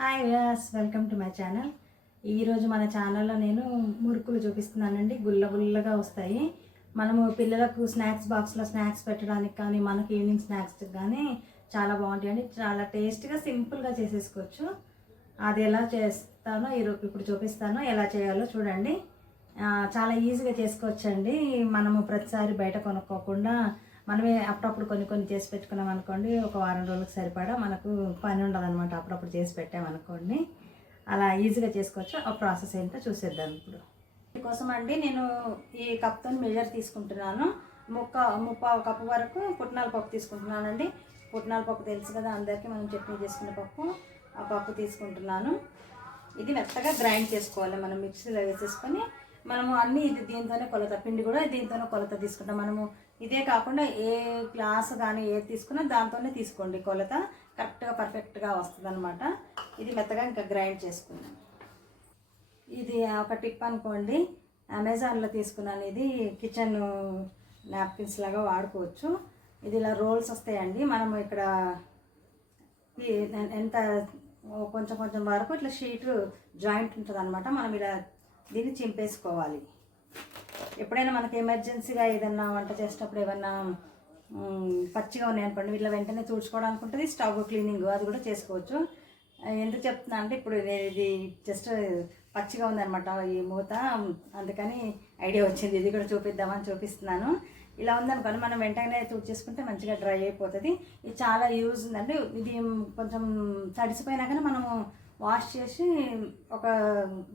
Hi viewers, welcome to my channel. ఈరోజు మన ఛానల్లో నేను మురుకులు చూపిస్తున్నానండి. గుల్లగా వస్తాయి. మనము పిల్లలకు స్నాక్స్ బాక్స్లో స్నాక్స్ పెట్టడానికి కానీ మనకి ఈవినింగ్ స్నాక్స్ కానీ చాలా బాగుంటాయండి. చాలా టేస్ట్గా సింపుల్గా చేసేసుకోవచ్చు. అది ఎలా చేస్తానో ఇప్పుడు చూపిస్తాను. ఎలా చేయాలో చూడండి. చాలా ఈజీగా చేసుకోవచ్చండి. మనము ప్రతిసారి బయట కొనుక్కోకుండా మనమే అప్పుడప్పుడు కొన్ని చేసి పెట్టుకున్నాం అనుకోండి, ఒక వారం రోజులకు సరిపడా మనకు పని ఉండదన్నమాట. అప్పుడప్పుడు చేసి పెట్టామనుకోండి, అలా ఈజీగా చేసుకోవచ్చు. ఆ ప్రాసెస్ ఏంటో చూసేద్దాం ఇప్పుడు. దీనికోసం అండి నేను ఈ కప్తో మెజర్ తీసుకుంటున్నాను. ముప్పావు కప్పు వరకు పుట్నాల పప్పు తీసుకుంటున్నానండి. పుట్నాల పప్పు తెలుసు కదా అందరికీ, మనం చట్నీ చేసుకునే పప్పు. ఆ పప్పు తీసుకుంటున్నాను. ఇది మెత్తగా గ్రైండ్ చేసుకోవాలి. మనం మిక్సీలో వేసేసుకొని మనము అన్నీ ఇది దీంతోనే కొలత, పిండి కూడా దీంతోనే కొలత తీసుకుంటాం. మనము ఇదే కాకుండా ఏ గ్లాస్ కానీ ఏది తీసుకున్నా దాంతోనే తీసుకోండి. కొలత కరెక్ట్గా పర్ఫెక్ట్గా వస్తుంది అనమాట. ఇది మెత్తగా ఇంకా గ్రైండ్ చేసుకున్నాం. ఇది ఒక టిప్ అనుకోండి, అమెజాన్లో తీసుకున్నాను. ఇది కిచెన్ నాప్కిన్స్ లాగా వాడుకోవచ్చు. ఇది ఇలా రోల్స్ వస్తాయండి. మనం ఇక్కడ ఎంత కొంచెం వరకు ఇట్లా షీట్ జాయింట్ ఉంటుంది అనమాట. మనం ఇలా దీన్ని చింపేసుకోవాలి. ఎప్పుడైనా మనకి ఎమర్జెన్సీగా ఏదన్నా వంట చేసేటప్పుడు ఏమన్నా పచ్చిగా ఉన్నాయనుకోండి, వీళ్ళ వెంటనే తుడుచుకోవడానికి ఉంటుంది. స్టవ్ క్లీనింగ్ అది కూడా చేసుకోవచ్చు. ఎందుకు చెప్తున్నా అంటే ఇప్పుడు ఇది జస్ట్ పచ్చిగా ఉందన్నమాట ఈ మూత, అందుకని ఐడియా వచ్చింది. ఇది కూడా చూపిద్దామని చూపిస్తున్నాను. ఇలా ఉందనుకోండి, మనం వెంటనే తుడిచేసుకుంటే మంచిగా డ్రై అయిపోతుంది. ఇది చాలా యూజ్ ఉందండి. ఇది కొంచెం తడిసిపోయినా కానీ మనము వాష్ చేసి ఒక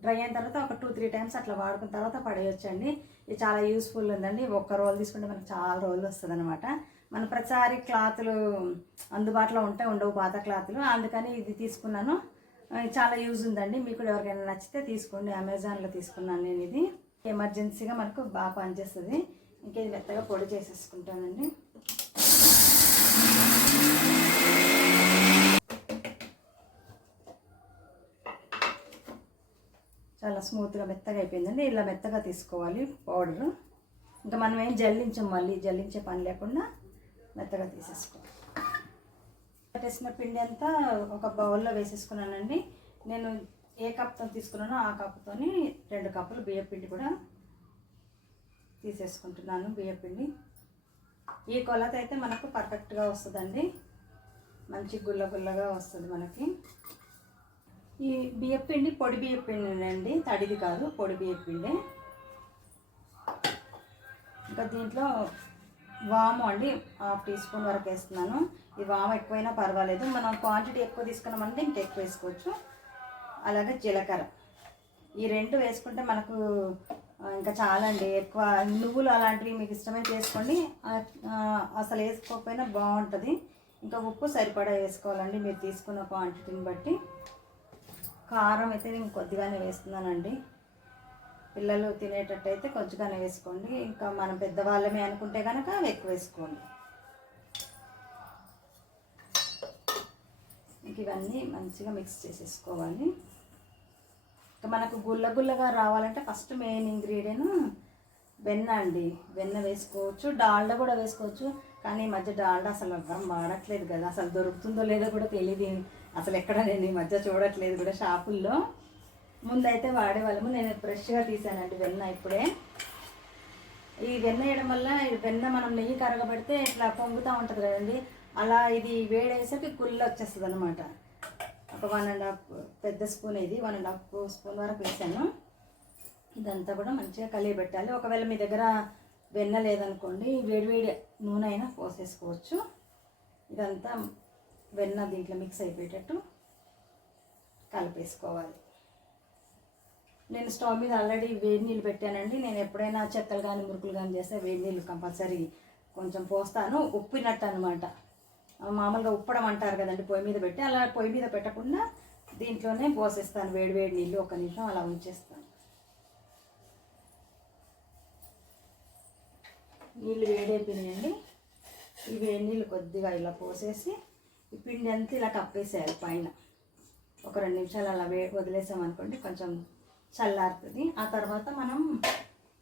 డ్రై అయిన తర్వాత ఒక 2-3 టైమ్స్ అట్లా వాడుకున్న తర్వాత పడేయొచ్చండి. ఇది చాలా యూస్ఫుల్ ఉందండి. ఒక్క రోల్ తీసుకుంటే మనకు చాలా రోజులు వస్తుంది అనమాట. మనం ప్రతిసారి క్లాతులు అందుబాటులో ఉండవు, పాత క్లాతులు. అందుకని ఇది తీసుకున్నాను. చాలా యూజ్ ఉందండి. మీకు కూడా ఎవరికైనా నచ్చితే తీసుకోండి. అమెజాన్లో తీసుకున్నాను నేను. ఇది ఎమర్జెన్సీగా మనకు బాగా పనిచేస్తుంది. ఇంకా ఇది మెత్తగా పొడి చేసేసుకుంటానండి. చాలా స్మూత్గా మెత్తగా అయిపోయిందండి. ఇలా మెత్తగా తీసుకోవాలి పౌడరు. ఇంకా మనం ఏం మళ్ళీ జల్లించే పని లేకుండా మెత్తగా తీసేసుకోవాలి. వేసిన పిండి అంతా ఒక బౌల్లో వేసేసుకున్నానండి. నేను ఏ కప్తో తీసుకున్నానో ఆ కప్తో 2 కప్పులు బియ్యపిండి కూడా తీసేసుకుంటున్నాను. బియ్యపిండి ఈ కొలత అయితే మనకు పర్ఫెక్ట్గా వస్తుందండి. మంచి గుల్లగా వస్తుంది మనకి. ఈ బియ్యపిండి పొడి బియ్యపిండి అండి, తడిది కాదు, పొడి బియ్యపిండి. ఇంకా దీంట్లో వాము అండి 1/2 టీ స్పూన్ వరకు వేస్తున్నాను. ఈ వాము ఎక్కువైనా పర్వాలేదు. మనం క్వాంటిటీ ఎక్కువ తీసుకున్నామంటే ఇంకా ఎక్కువ వేసుకోవచ్చు. అలాగే జీలకర్ర, ఈ 2 వేసుకుంటే మనకు ఇంకా చాలా అండి. ఎక్కువ నువ్వులు అలాంటివి మీకు ఇష్టమైతే వేసుకోండి, అసలు వేసుకోకపోయినా బాగుంటుంది. ఇంకా ఉప్పు సరిపడా వేసుకోవాలండి మీరు తీసుకున్న క్వాంటిటీని బట్టి. కారం అయితే నేను కొద్దిగానే వేస్తున్నానండి. పిల్లలు తినేటట్టు అయితే కొంచెంగానే వేసుకోండి. ఇంకా మనం పెద్దవాళ్ళమే అనుకుంటే కనుక ఎక్కువ వేసుకోండి. ఇంక ఇవన్నీ మంచిగా మిక్స్ చేసేసుకోవాలి. ఇంకా మనకు గుల్లగా రావాలంటే ఫస్ట్ మెయిన్ ఇంగ్రీడియంట్ వెన్న అండి. వెన్న వేసుకోవచ్చు, డాల్డా కూడా వేసుకోవచ్చు. కానీ ఈ మధ్య డాల్డా అసలు ఎవ్వరం వాడట్లేదు కదా, అసలు దొరుకుతుందో లేదో కూడా తెలియదు. అసలు ఎక్కడ నేను ఈ మధ్య చూడట్లేదు కూడా షాపుల్లో. ముందైతే వాడేవాళ్ళము. నేను ఫ్రెష్గా తీసానండి వెన్న ఇప్పుడే. ఈ వెన్న వేయడం వల్ల వెన్న మనం నెయ్యి కరగబెడితే ఇట్లా పొంగుతూ ఉంటుంది కదండి, అలా ఇది వేడేసరికి గుల్ల వచ్చేస్తుంది అనమాట. ఒక 1.5 పెద్ద స్పూన్, ఇది 1.5 స్పూన్ వరకు వేసాను. ఇదంతా కూడా మంచిగా కలిగి పెట్టాలి. ఒకవేళ మీ దగ్గర వెన్న లేదనుకోండి, వేడివేడి నూనె అయినా పోసేసుకోవచ్చు. ఇదంతా వెన్న దీంట్లో మిక్స్ అయిపోయేటట్టు కలిపేసుకోవాలి. నేను స్టవ్ మీద ఆల్రెడీ వేడి నీళ్ళు పెట్టానండి. నేను ఎప్పుడైనా చెక్కలు కానీ మురుకులు కానీ చేస్తే వేడి నీళ్ళు కంపల్సరీ కొంచెం పోస్తాను, ఉప్పినట్టు అనమాట. మామూలుగా ఉప్పడం అంటారు కదండి పొయ్యి మీద పెట్టి, అలా పొయ్యి మీద పెట్టకుండా దీంట్లోనే పోసేస్తాను వేడి నీళ్ళు. 1 నిమిషం అలా ఉంచేస్తాను. నీళ్ళు వేడైపోయినాయండి. ఈ వేడి నీళ్ళు కొద్దిగా ఇలా పోసేసి ఈ పిండి అంతా ఇలా కప్పేసేయాలి పైన. ఒక 2 నిమిషాలు అలా వదిలేసామనుకోండి, కొంచెం చల్లారుతుంది. ఆ తర్వాత మనం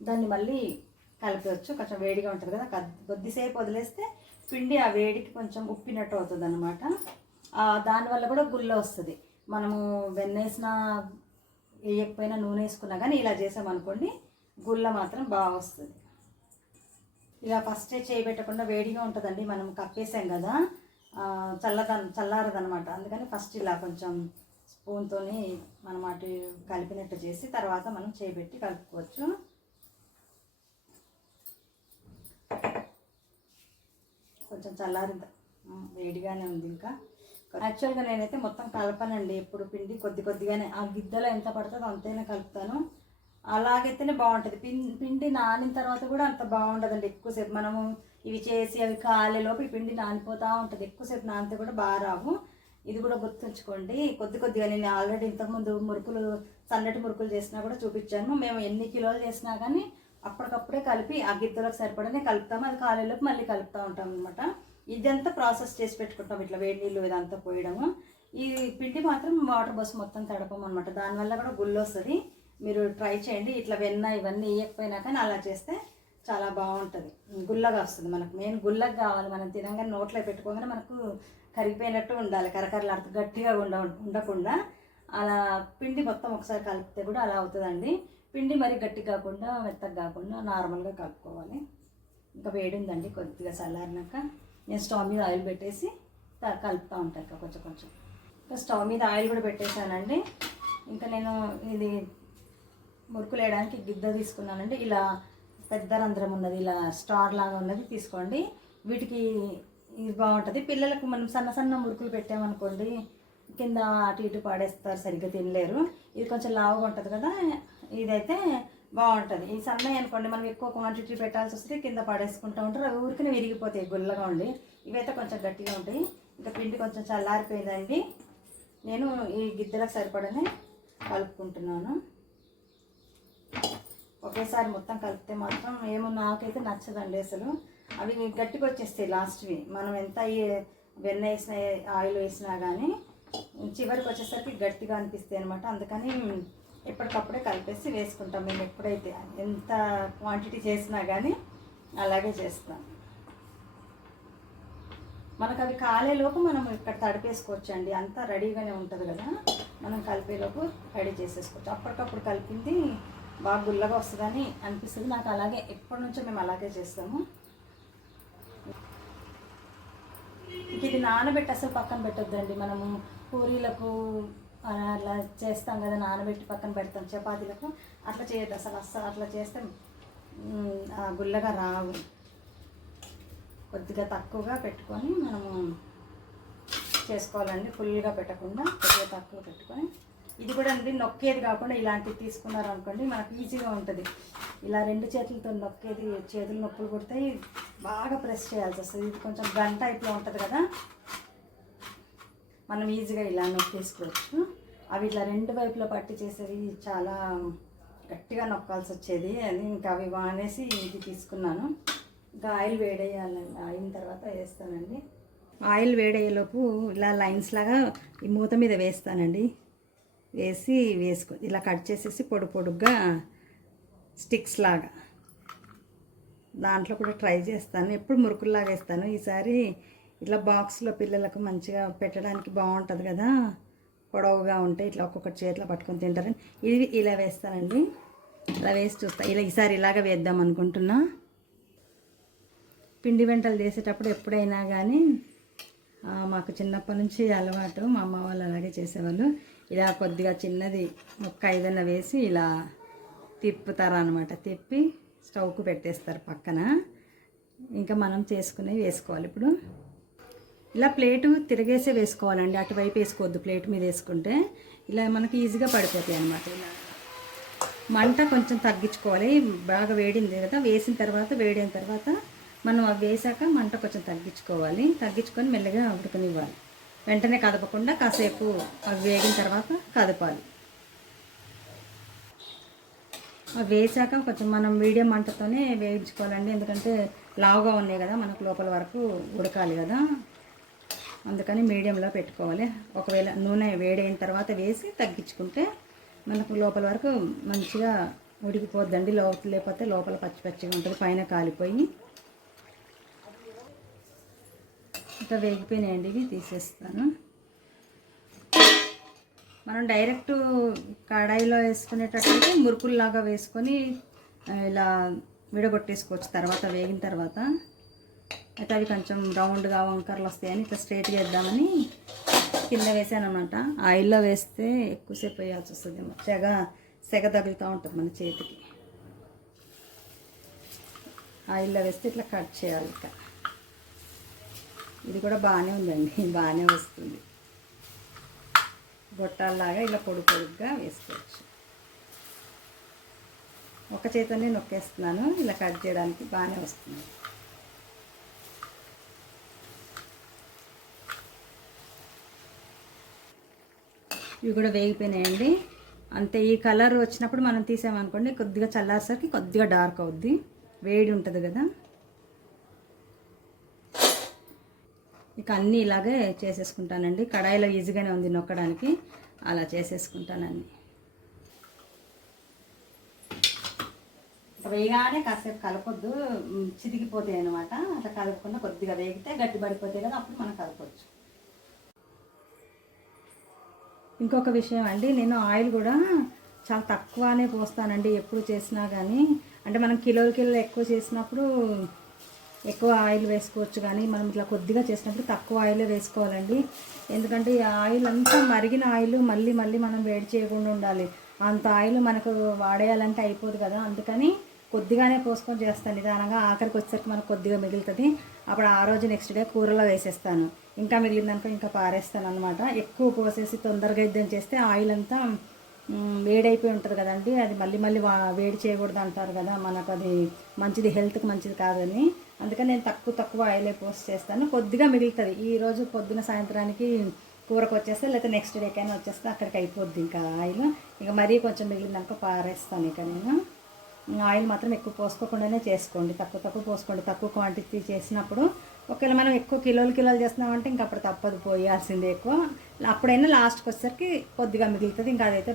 దాన్ని మళ్ళీ కలిపవచ్చు. కొంచెం వేడిగా ఉంటుంది కదా, కొద్దిసేపు వదిలేస్తే పిండి ఆ వేడికి కొంచెం ఉప్పినట్టు అవుతుంది అనమాట. దానివల్ల కూడా గుల్ల వస్తుంది. మనము వెన్న వేసినా వేయకపోయినా నూనె వేసుకున్నా కానీ ఇలా చేసామనుకోండి గుల్ల మాత్రం బాగా వస్తుంది. ఇలా ఫస్టే చేయబెట్టకుండా వేడిగా ఉంటుందండి, మనం కప్పేసాం కదా, చల్లారదనమాట. అందుకని ఫస్ట్ ఇలా కొంచెం స్పూన్తో మనం అటు కలిపినట్టు చేసి తర్వాత మనం చేయబెట్టి కలుపుకోవచ్చు. కొంచెం చల్లారింది, వేడిగానే ఉంది. ఇంకా యాక్చువల్గా నేనైతే మొత్తం కలపనండి, ఎప్పుడు పిండి కొద్దిగానే ఆ గిద్దలో ఎంత పడుతుందో అంతైనా కలుపుతాను. అలాగైతేనే బాగుంటుంది. పిండి నానిన తర్వాత కూడా అంత బాగుండదండి. ఎక్కువసేపు మనము ఇవి చేసి అవి కాలేలోపు ఈ పిండి నానిపోతూ ఉంటుంది. ఎక్కువసేపు నానితే కూడా బాగా రావు. ఇది కూడా గుర్తుంచుకోండి. కొద్దిగా నేను ఆల్రెడీ ఇంతకుముందు సన్నటి మురుకులు చేసినా కూడా చూపించాను. మేము ఎన్ని కిలోలు చేసినా కానీ అప్పటికప్పుడే కలిపి ఆ గిద్దలకు సరిపడనే కలుపుతాము. అది కాలేలోపు మళ్ళీ కలుపుతూ ఉంటాం అనమాట. ఇదంతా ప్రాసెస్ చేసి పెట్టుకుంటాం, ఇట్లా వేడి నీళ్ళు ఇదంతా పోయడము. ఈ పిండి మాత్రం వాటర్ పోసి మొత్తం తడపం అనమాట. దానివల్ల కూడా గుళ్ళు వస్తుంది. మీరు ట్రై చేయండి. ఇట్లా వెన్న ఇవన్నీ వేయకపోయినా కానీ అలా చేస్తే చాలా బాగుంటుంది, గుల్లగా వస్తుంది. మనకు మెయిన్ గుల్లగా కావాలి. మనం తినగానే నోట్లో పెట్టుకోగానే మనకు కరిగిపోయినట్టు ఉండాలి, కరకరలాడుతూ గట్టిగా ఉండకుండా. అలా పిండి మొత్తం ఒకసారి కలిపితే కూడా అలా అవుతుందండి. పిండి మరి గట్టి కాకుండా మెత్తగా కాకుండా నార్మల్గా కలుపుకోవాలి. ఇంకా వేడి ఉందండి, కొద్దిగా చల్లారినాక నేను స్టవ్ మీద ఆయిల్ పెట్టేసి కలుపుతూ ఉంటాను కొంచెం. ఇంకా స్టవ్ మీద ఆయిల్ కూడా పెట్టేశానండి. ఇంకా నేను ఇది మురుకులు వేయడానికి గిద్ద తీసుకున్నానండి. ఇలా పెద్ద రంధ్రం ఉన్నది, ఇలా స్టార్ లాగా ఉన్నది తీసుకోండి. వీటికి ఇది బాగుంటుంది. పిల్లలకు మనం సన్న మురుకులు పెట్టామనుకోండి కింద అటు ఇటు పాడేస్తారు, సరిగ్గా తినలేరు. ఇది కొంచెం లావుగా ఉంటుంది కదా, ఇదైతే బాగుంటుంది. ఈ సన్నవి అనుకోండి మనం ఎక్కువ క్వాంటిటీ పెట్టాల్సి వస్తే కింద పడేసుకుంటూ ఉంటారు, అవి ఊరికనే విరిగిపోతాయి గుల్లగా ఉండి. ఇవైతే కొంచెం గట్టిగా ఉంటాయి. ఇంకా పిండి కొంచెం చల్లారిపోయిందండి. నేను ఈ గిద్దెలకు సరిపడనే కలుపుకుంటున్నాను. ఒకేసారి మొత్తం కలిపితే మాత్రం నాకైతే నచ్చదండి అసలు. అవి గట్టిగా వచ్చేస్తాయి లాస్ట్వి. మనం ఎంత వెన్న వేసిన ఆయిల్ వేసినా కానీ చివరికి వచ్చేసరికి గట్టిగా అనిపిస్తాయి అనమాట. అందుకని ఎప్పటికప్పుడే కలిపేసి వేసుకుంటాం మేము. ఎప్పుడైతే ఎంత క్వాంటిటీ చేసినా కానీ అలాగే చేస్తాం. మనకు అవి కాలేలోపు మనం ఇక్కడ తడిపేసుకోవచ్చు అండి, అంతా రెడీగానే ఉంటుంది కదా. మనం కలిపేలోపు రెడీ చేసేసుకోవచ్చు. అప్పటికప్పుడు కలిపింది బాగా గుల్లగా వస్తుందని అనిపిస్తుంది నాకు. అలాగే ఎప్పటి నుంచో మేము అలాగే చేస్తాము. ఇది నానబెట్టి అసలు పక్కన పెట్టొద్దండి. మనము పూరీలకు అలా చేస్తాం కదా, నానబెట్టి పక్కన పెడతాం. చపాతీలకు అట్లా చేయొద్దు అసలు అట్లా చేస్తే గుల్లగా రావు. కొద్దిగా తక్కువగా పెట్టుకొని మనము చేసుకోవాలండి, ఫుల్గా పెట్టకుండా కొద్దిగా తక్కువ పెట్టుకొని. ఇది కూడా అండి నొక్కేది కాకుండా ఇలాంటివి తీసుకున్నారనుకోండి మనకు ఈజీగా ఉంటుంది. ఇలా రెండు చేతులతో నొక్కేది చేతులు నొప్పులు పుడతాయి, బాగా ప్రెస్ చేయాల్సి వస్తుంది. ఇది కొంచెం గన్ టైప్లో ఉంటుంది కదా, మనం ఈజీగా ఇలా నొక్కేసుకోవచ్చు. అవి ఇట్లా రెండు వైపులో పట్టి చేసేవి చాలా గట్టిగా నొక్కాల్సి వచ్చేది. అది ఇంకా అవి మానేసి ఇది తీసుకున్నాను. ఇంకా ఆయిల్ వేడేయాలండి, అయిన తర్వాత వేస్తానండి. ఆయిల్ వేడయ్యేలోపు ఇలా లైన్స్ లాగా ఈ మూత మీద వేస్తానండి. వేసుకో ఇలా కట్ చేసేసి పొడుగ్గా స్టిక్స్ లాగా దాంట్లో కూడా ట్రై చేస్తాను. ఎప్పుడు మురుకుల్లాగా వేస్తాను. ఈసారి ఇట్లా బాక్స్లో పిల్లలకు మంచిగా పెట్టడానికి బాగుంటుంది కదా, పొడవుగా ఉంటే ఇట్లా ఒక్కొక్కటి చేతిలో పట్టుకొని తింటారని ఇది ఇలా వేస్తానండి. ఇలా వేసి చూస్తా. ఈసారి ఇలాగ వేద్దాం అనుకుంటున్నా. పిండి వంటలు చేసేటప్పుడు ఎప్పుడైనా కానీ మాకు చిన్నప్పటి నుంచి అలవాటు, మా అమ్మ వాళ్ళు అలాగే చేసేవాళ్ళు. ఇలా కొద్దిగా చిన్నది ముక్క ఏదైనా వేసి ఇలా తిప్పుతారు అనమాట. తిప్పి స్టవ్కు పెట్టేస్తారు పక్కన. ఇంకా మనం చేసుకునేవి వేసుకోవాలి. ఇప్పుడు ఇలా ప్లేటు తిరిగేసే వేసుకోవాలండి, అటువైపు వేసుకోవద్దు. ప్లేట్ మీద వేసుకుంటే ఇలా మనకి ఈజీగా పడిపోతాయి అన్నమాట. ఇలా మంట కొంచెం తగ్గించుకోవాలి. బాగా వేడింది కదా, వేసిన తర్వాత వేడైన తర్వాత మనం అవి వేసాక మంట కొంచెం తగ్గించుకొని మెల్లగా ఉడకనివ్వాలి. వెంటనే కదపకుండా కాసేపు అవి వేగిన తర్వాత కదపాలి. అవి వేసాక కొంచెం మనం మీడియం మంటతోనే వేయించుకోవాలండి. ఎందుకంటే లావుగా ఉన్నాయి కదా, మనకు లోపల వరకు ఉడకాలి కదా, అందుకని మీడియంలో పెట్టుకోవాలి. ఒకవేళ నూనె వేడైన తర్వాత వేసి తగ్గించుకుంటే మనకు లోపల వరకు మంచిగా ఉడికిపోద్దండి. లేకపోతే లోపల పచ్చిగా ఉంటుంది, పైన కాలిపోయి. ఇంకా వేగిపోయినాయండి, ఇవి తీసేస్తాను. మనం డైరెక్ట్ కడాయిలో వేసుకునేటట్లయితే మురుకుల్లాగా వేసుకొని ఇలా విడగొట్టేసుకోవచ్చు తర్వాత వేగిన తర్వాత. అయితే అవి కొంచెం రౌండ్గా వంకరలు వస్తాయని ఇట్లా స్ట్రైట్గా వేద్దామని కింద వేసాను అనమాట. ఆయిల్లో వేస్తే ఎక్కువసేపు వేయాల్సి వస్తుంది, సెగ తగులుతూ ఉంటుంది మన చేతికి. ఆయిల్లో వేస్తే ఇట్లా కట్ చేయాలి. ఇక ఇది కూడా బాగానే ఉందండి, బాగానే వస్తుంది. గొట్టాల్లాగా ఇలా పొడుగ్గా వేసుకోవచ్చు. ఒక చేతితోనే నొక్కేస్తున్నాను, ఇలా కట్ చేయడానికి బాగానే వస్తుంది. ఇవి కూడా వేగిపోయినాయండి. అంతే, ఈ కలర్ వచ్చినప్పుడు మనం తీసామనుకోండి కొద్దిగా చల్లారేసరికి కొద్దిగా డార్క్ అవుద్ది, వేడి ఉంటుంది కదా. ఇక అన్నీ ఇలాగే చేసేసుకుంటానండి. కడాయిలో ఈజీగానే ఉంది నొక్కడానికి, అలా చేసేసుకుంటానండి. వేయగానే కాసేపు కలపొద్దు, చితికిపోతాయి అనమాట. అట్లా కలపకుండా కొద్దిగా వేగితే గట్టి పడిపోతాయి కదా, అప్పుడు మనం కలపవచ్చు. ఇంకొక విషయం అండి, నేను ఆయిల్ కూడా చాలా తక్కువనే పోస్తానండి ఎప్పుడు చేసినా కానీ. అంటే మనం కిలోలు ఎక్కువ చేసినప్పుడు ఎక్కువ ఆయిల్ వేసుకోవచ్చు, కానీ మనం ఇట్లా కొద్దిగా చేసినప్పుడు తక్కువ ఆయిలే వేసుకోవాలండి. ఎందుకంటే ఈ ఆయిల్ అంతా మరిగిన ఆయిల్ మళ్ళీ మనం వేడి చేయకుండా ఉండాలి. అంత ఆయిల్ మనకు వాడేయాలంటే అయిపోదు కదా, అందుకని కొద్దిగానే పోసుకొని చేస్తాను నిదానంగా. ఆఖరికి వచ్చేసరికి మనకు కొద్దిగా మిగులుతుంది, అప్పుడు ఆ రోజు నెక్స్ట్ డే కూరలో వేసేస్తాను. ఇంకా మిగిలిందనుకో ఇంకా పారేస్తాను అనమాట. ఎక్కువ పోసేసి తొందరగా యుద్ధం చేస్తే ఆయిల్ అంతా వేడైపోయి ఉంటుంది కదండి, అది మళ్ళీ వేడి చేయకూడదు అంటారు కదా, మనకు అది మంచిది, హెల్త్కి మంచిది కాదని. అందుకని నేను తక్కువ ఆయిలే పోస్ట్ చేస్తాను. కొద్దిగా మిగులుతుంది, ఈరోజు పొద్దున సాయంత్రానికి కూరకు వచ్చేస్తే, లేకపోతే నెక్స్ట్ డేకైనా వచ్చేస్తే అక్కడికి అయిపోద్ది ఇంకా ఆయిల్. ఇక మరీ కొంచెం మిగిలిందనుకో పారేస్తాను. ఇక నేను ఆయిల్ మాత్రం ఎక్కువ పోసుకోకుండానే చేసుకోండి, తక్కువ పోసుకోండి. తక్కువ క్వాంటిటీ చేసినప్పుడు ఒకవేళ మనం ఎక్కువ కిలోలు చేస్తున్నామంటే ఇంకా అప్పుడు తప్పదు, పోయాల్సిందే ఎక్కువ. అప్పుడైనా లాస్ట్కి వచ్చేసరికి కొద్దిగా మిగులుతుంది, ఇంకా అదైతే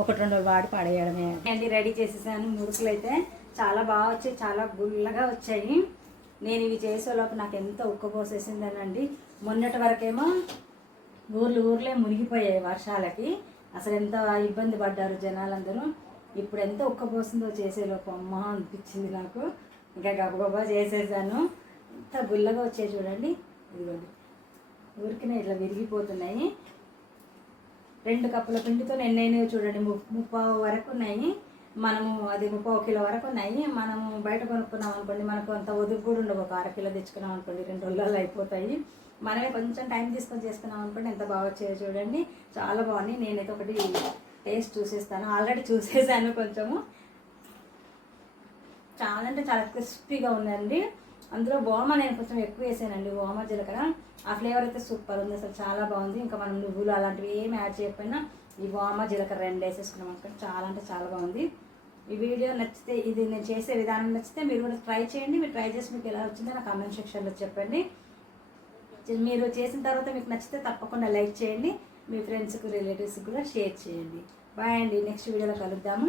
1-2 రోజులు వాడి పడేయడమే అండి. రెడీ చేసేసాను. మురుకులు అయితే చాలా బాగా వచ్చాయి, చాలా గుల్లగా వచ్చాయి. నేను ఇవి చేసేలోపు నాకు ఎంత ఉక్కపోసేసిందనండి. మొన్నటి వరకేమో ఊర్లే మునిగిపోయాయి వర్షాలకి, అసలు ఎంత ఇబ్బంది పడ్డారు జనాలందరూ. ఇప్పుడు ఎంత ఉక్కపోసిందో చేసేలోపు అమ్మ అనిపించింది నాకు. ఇంకా గబగబా చేసేసాను. ఎంత గుల్లగా వచ్చాయి చూడండి, ఇదిగోండి ఊరికినే ఇట్లా విరిగిపోతున్నాయి. 2 కప్పుల పిండితో ఎన్నైనా చూడండి, 30 వరకు ఉన్నాయి. మనము అది 30 కిలో వరకు ఉన్నాయి. మనము బయట కొనుక్కున్నాం అనుకోండి, మనకు అంత ఒదుగు కూడా ఉండవు. ఒక 1/2 కిలో తెచ్చుకున్నాం అనుకోండి, 2 రోజులలో అయిపోతాయి. మనమే కొంచెం టైం తీసుకొని చేసుకున్నాం అనుకోండి, ఎంత బాగా వచ్చాయో చూడండి, చాలా బాగున్నాయి. నేనైతే ఒకటి టేస్ట్ చూసేస్తాను, ఆల్రెడీ చూసేసాను కొంచెము. చాలా అంటే చాలా క్రిస్పీగా ఉందండి. అందులో ఓమా నేను కొంచెం ఎక్కువ వేసానండి, ఓమా జీలకర్ర. ఆ ఫ్లేవర్ అయితే సూపర్ ఉంది, అసలు చాలా బాగుంది. ఇంకా మనం నువ్వులు అలాంటివి ఏమి యాడ్ చేయకపోయినా ఈ ఓమా జీలకర్ర 2 వేసేసుకున్నాం అనుకోండి, చాలా అంటే చాలా బాగుంది. ఈ వీడియో నచ్చితే, ఇది నేను చేసే విధానం నచ్చితే మీరు కూడా ట్రై చేయండి. మీరు ట్రై చేసి మీకు ఎలా వచ్చిందో నా కామెంట్ సెక్షన్లో చెప్పండి. మీరు చేసిన తర్వాత మీకు నచ్చితే తప్పకుండా లైక్ చేయండి, మీ ఫ్రెండ్స్కి రిలేటివ్స్కి కూడా షేర్ చేయండి. బాయ్ అండి, నెక్స్ట్ వీడియోలో కలుద్దాము.